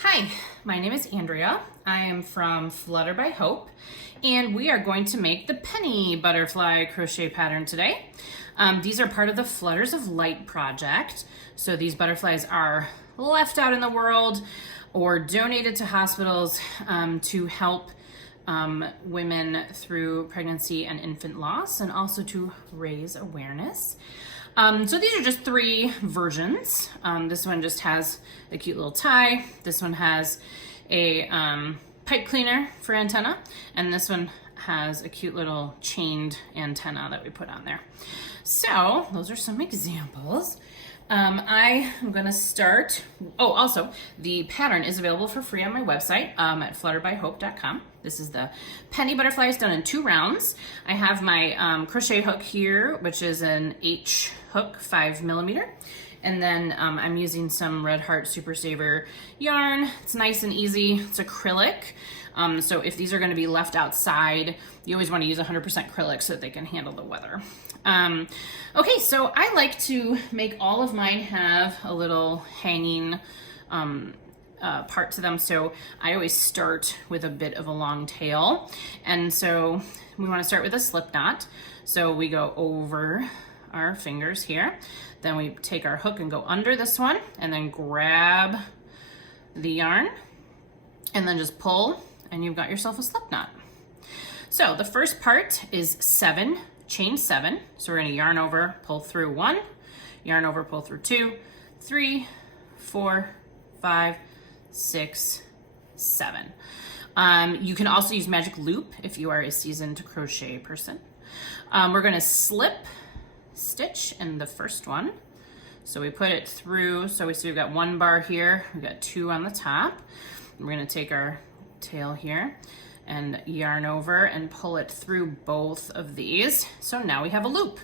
Hi, my name is Andrea. I am from Flutter by Hope, and we are going to make the penny butterfly crochet pattern today. These are part of the Flutters of Light Project. So these butterflies are left out in the world or donated to hospitals to help women through pregnancy and infant loss, and also to raise awareness. So these are just three versions. This one just has a cute little tie. This one has a pipe cleaner for antenna. And this one has a cute little chained antenna that we put on there. So those are some examples. I am gonna start, also the pattern is available for free on my website at flutterbyhope.com. This is the penny butterflies done in 2 rounds. I have my crochet hook here, which is an H hook, 5mm. And then I'm using some Red Heart Super Saver yarn. It's nice and easy, it's acrylic. So if these are gonna be left outside, you always wanna use 100% acrylic so that they can handle the weather. Okay, so I like to make all of mine have a little hanging part to them. So I always start with a bit of a long tail. And so we want to start with a slip knot. So we go over our fingers here. Then we take our hook and go under this one and then grab the yarn and then just pull and you've got yourself a slip knot. So the first part is 7, chain 7. So we're going to yarn over, pull through 1, yarn over, pull through 2, 3, 4, 5, 6, 7. You can also use magic loop if you are a seasoned crochet person. We're going to slip stitch in the first one. So we put it through, so we see we've got 1 bar here, we've got 2 on the top. We're going to take our tail here and yarn over and pull it through both of these. So now we have a loop.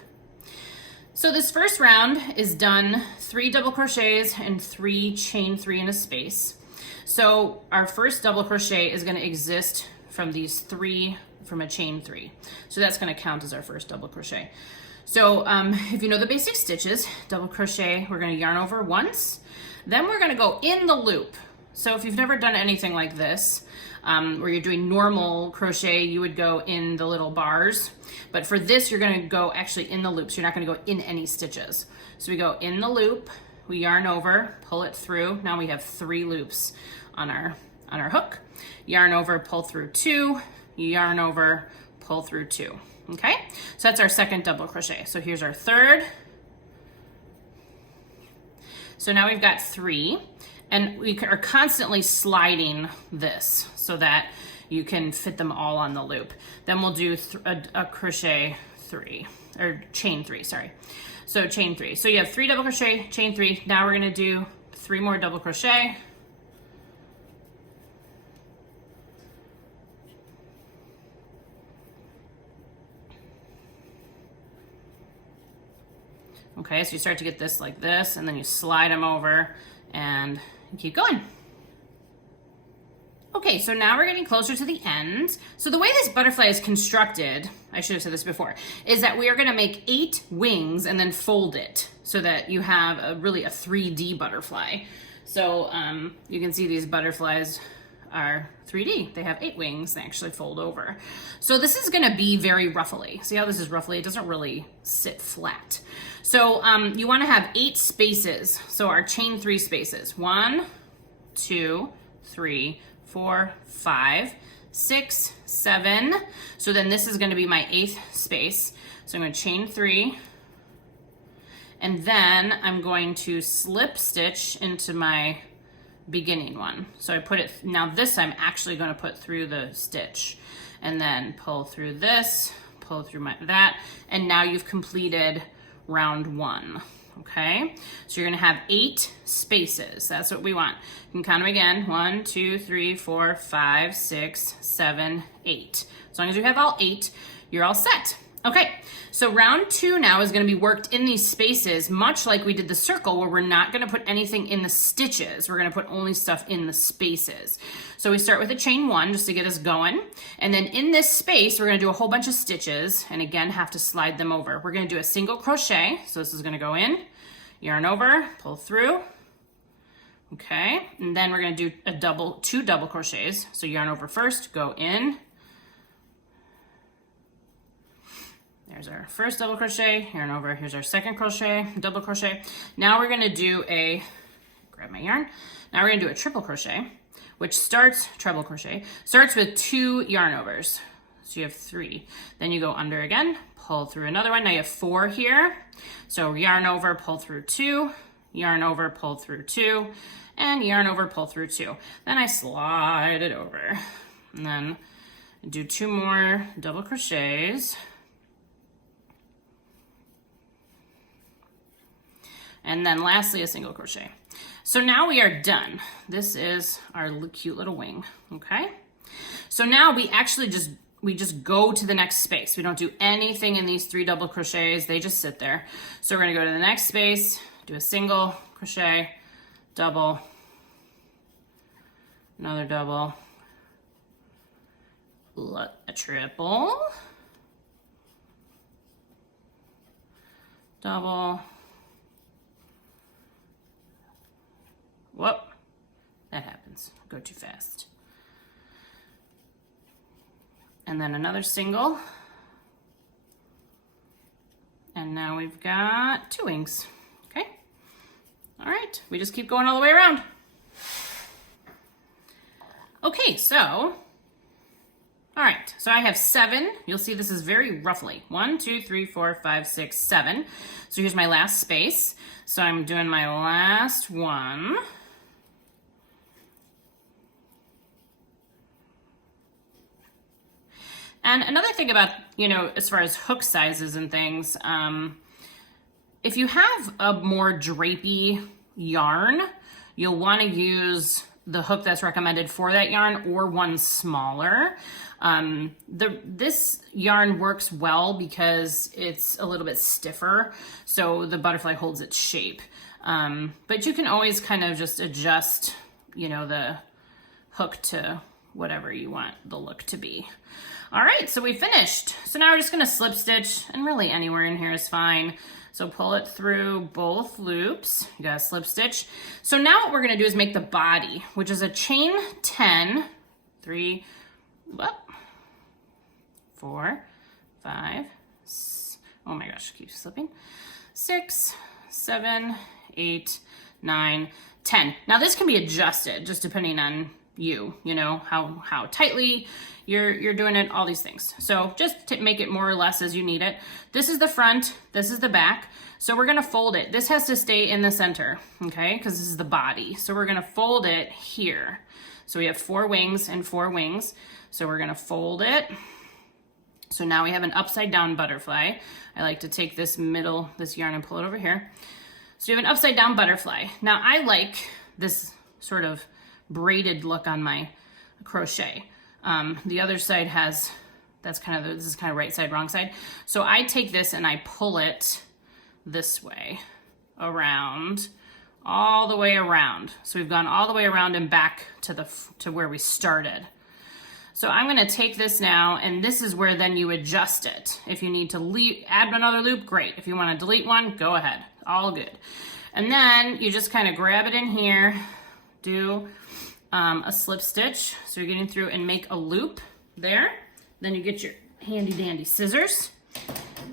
So this first round is done 3 double crochets and 3 chain 3 in a space. So our first double crochet is going to exist from these 3 from a chain 3. So that's going to count as our first double crochet. So if you know the basic stitches, double crochet, we're going to yarn over once, then we're going to go in the loop. So if you've never done anything like this, where you're doing normal crochet, you would go in the little bars. But for this, you're going to go actually in the loop. So you're not going to go in any stitches. So we go in the loop, we yarn over, pull it through. Now we have 3 loops on our hook. Yarn over, pull through 2, yarn over, pull through 2. Okay, so that's our second double crochet. So here's our third. So now we've got 3, and we are constantly sliding this so that you can fit them all on the loop. Then we'll do a crochet 3, or chain 3, sorry. So chain 3. So you have 3 double crochet, chain 3. Now we're gonna do 3 more double crochet. Okay, so you start to get this like this, and then you slide them over and you keep going. Okay, so now we're getting closer to the end. So the way this butterfly is constructed, I should have said this before, is that we are gonna make 8 wings and then fold it so that you have really a 3D butterfly. So you can see these butterflies are 3D. They have 8 wings, they actually fold over. So this is gonna be very ruffly. See how this is ruffly? It doesn't really sit flat. So you wanna have 8 spaces. So our chain 3 spaces. 1, 2, 3, 4, 5, 6, 7. So then this is gonna be my 8th space. So I'm gonna chain 3, and then I'm going to slip stitch into my beginning one. So I put it, now this I'm actually going to put through the stitch and then pull through this, pull through that, and now you've completed round 1. Okay, so you're going to have 8 spaces. That's what we want. You can count them again. 1, 2, 3, 4, 5, 6, 7, 8. As long as you have all 8, you're all set. Okay, so round 2 now is going to be worked in these spaces, much like we did the circle, where we're not going to put anything in the stitches. We're going to put only stuff in the spaces. So we start with a chain 1 just to get us going, and then in this space we're going to do a whole bunch of stitches, and again have to slide them over. We're going to do a single crochet, so this is going to go in, yarn over, pull through, Okay, and then we're going to do two double crochets. So yarn over first, go in. There's our first double crochet, yarn over, here's our second crochet, double crochet. Now we're gonna do grab my yarn. Now we're gonna do a triple crochet, which treble crochet, starts with 2 yarn overs. So you have 3. Then you go under again, pull through another one. Now you have 4 here. So yarn over, pull through 2, yarn over, pull through 2, and yarn over, pull through 2. Then I slide it over. And then do 2 more double crochets. And then lastly, a single crochet. So now we are done. This is our cute little wing, okay? So now we actually just go to the next space. We don't do anything in these 3 double crochets. They just sit there. So we're gonna go to the next space, do a single crochet, double, another double, a triple, double. Whoop, that happens. Go too fast. And then another single. And now we've got 2 wings. Okay. All right, we just keep going all the way around. Okay, so, all right, so I have 7. You'll see this is very roughly 1, 2, 3, 4, 5, 6, 7. So here's my last space. So I'm doing my last one. And another thing about, as far as hook sizes and things, if you have a more drapey yarn, you'll want to use the hook that's recommended for that yarn or one smaller. This yarn works well because it's a little bit stiffer, so the butterfly holds its shape. But you can always kind of just adjust, the hook to whatever you want the look to be. All right, so we finished. So now we're just gonna slip stitch, and really anywhere in here is fine. So pull it through both loops. You gotta slip stitch. So now what we're gonna do is make the body, which is a chain 10, 3, 4, 5, oh my gosh, keep slipping. 6, 7, 8, 9, 10. Now this can be adjusted just depending on you, how tightly you're doing it, all these things. So just to make it more or less as you need it. This is the front, this is the back. So we're gonna fold it. This has to stay in the center, okay? Because this is the body. So we're gonna fold it here. So we have 4 wings and 4 wings. So we're gonna fold it. So now we have an upside down butterfly. I like to take this yarn and pull it over here. So you have an upside down butterfly. Now I like this sort of braided look on my crochet. The other side this is kind of right side, wrong side. So I take this and I pull it this way around, all the way around. So we've gone all the way around and back to where we started. So I'm gonna take this now, and this is where then you adjust it. If you need to add another loop, great. If you wanna delete one, go ahead, all good. And then you just kind of grab it in here, do a slip stitch. So you're getting through and make a loop there. Then you get your handy dandy scissors.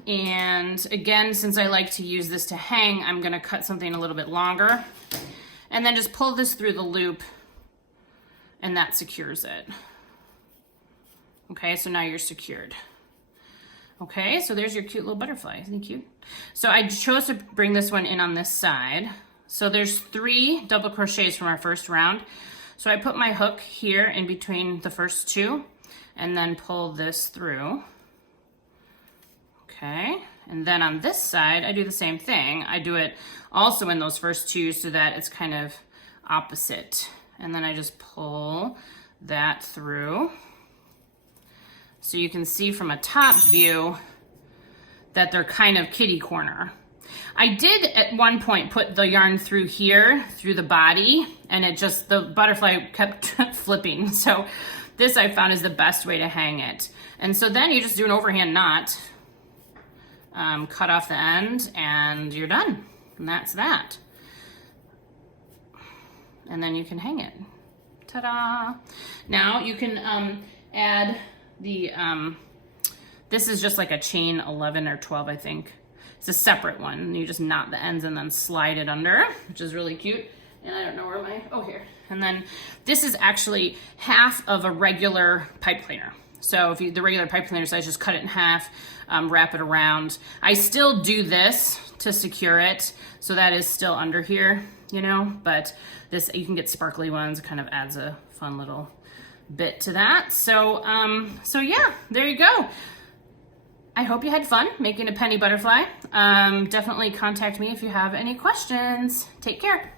And again, since I like to use this to hang, I'm gonna cut something a little bit longer. And then just pull this through the loop, and that secures it. Okay, so now you're secured. Okay, so there's your cute little butterfly. Isn't he cute? So I chose to bring this one in on this side. So there's 3 double crochets from our first round. So I put my hook here in between the first 2 and then pull this through. Okay, and then on this side, I do the same thing. I do it also in those first 2 so that it's kind of opposite. And then I just pull that through. So you can see from a top view that they're kind of kitty corner. I did at one point put the yarn through here, through the body, and the butterfly kept flipping. So this I found is the best way to hang it. And so then you just do an overhand knot, cut off the end, and you're done. And that's that. and then you can hang it. Ta-da! Now you can add the, this is just like a chain 11 or 12, I think. It's a separate one. You just knot the ends and then slide it under, which is really cute. And I don't know where my, oh here. And then this is actually half of a regular pipe cleaner. So if you, the regular pipe cleaner size, just cut it in half, wrap it around. I still do this to secure it. So that is still under here, you know, but this, you can get sparkly ones. It kind of adds a fun little bit to that. So, so yeah, there you go. I hope you had fun making a penny butterfly. Definitely contact me if you have any questions. Take care.